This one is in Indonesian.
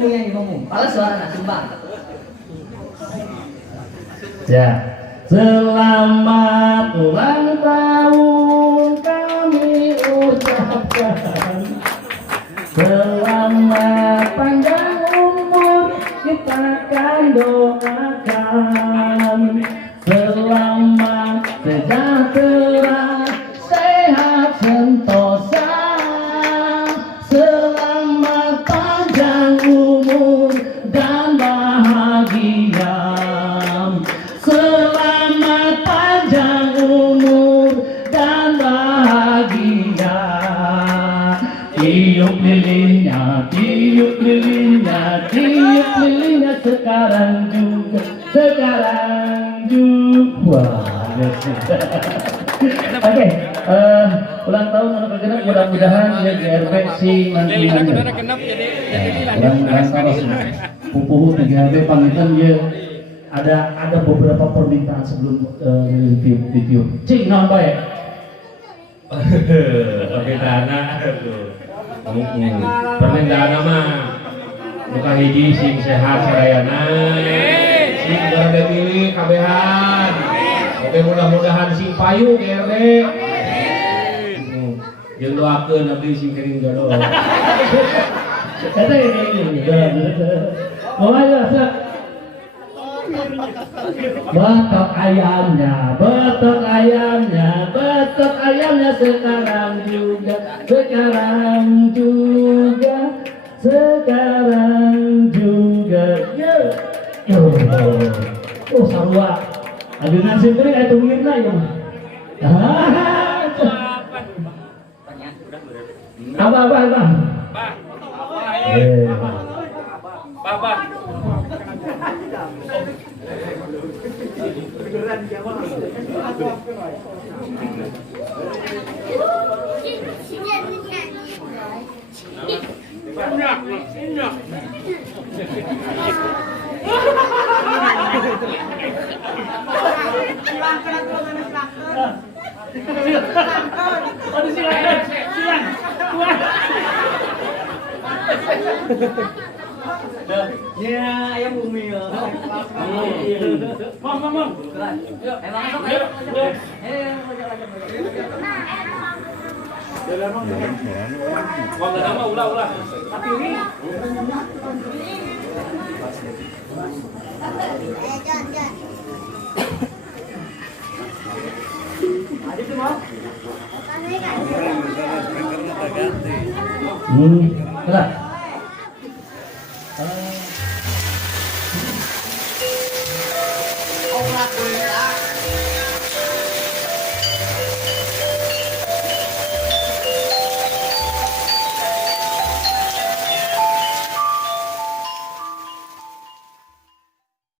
ngomong. Pala suara sumpah. Ya, selamat ulang tahun kami ucapkan. Selamat panjang umur kita akan doakan. Selamat sejahtera, sehat sentosa. Selamat panjang umur dan bahagia. Selamat panjang umur dan bahagia. Tiup lilinnya, tiup lilinnya, tiup lilinnya sekarang juga, sekarang juga. Oke, ulang tahun anak genap mudah-mudahan ya GRP si mantunya. Mudah-mudahan kalau pupuh GRP pamitan ya ada beberapa permintaan sebelum video. Cing non baik. Permintaan permintaan mah muka hiji sing sehat sarayana sing garda milih kabehan. Oke, mudah-mudahan sing payu GRD. Jeung doakeun abdi sing kering jodoh. Kata ini. Mawar betok ayamnya, betok ayamnya, betok ayamnya sekarang juga, sekarang juga, sekarang juga. Yo, oh sarua. Ada nasi kering itu mirna ya. Apa? Papa. Ya, ayam bumi ya. Mang. Emang masuk. Wang nama ulah. Tapi ini. Ada tuh mau? Enggak.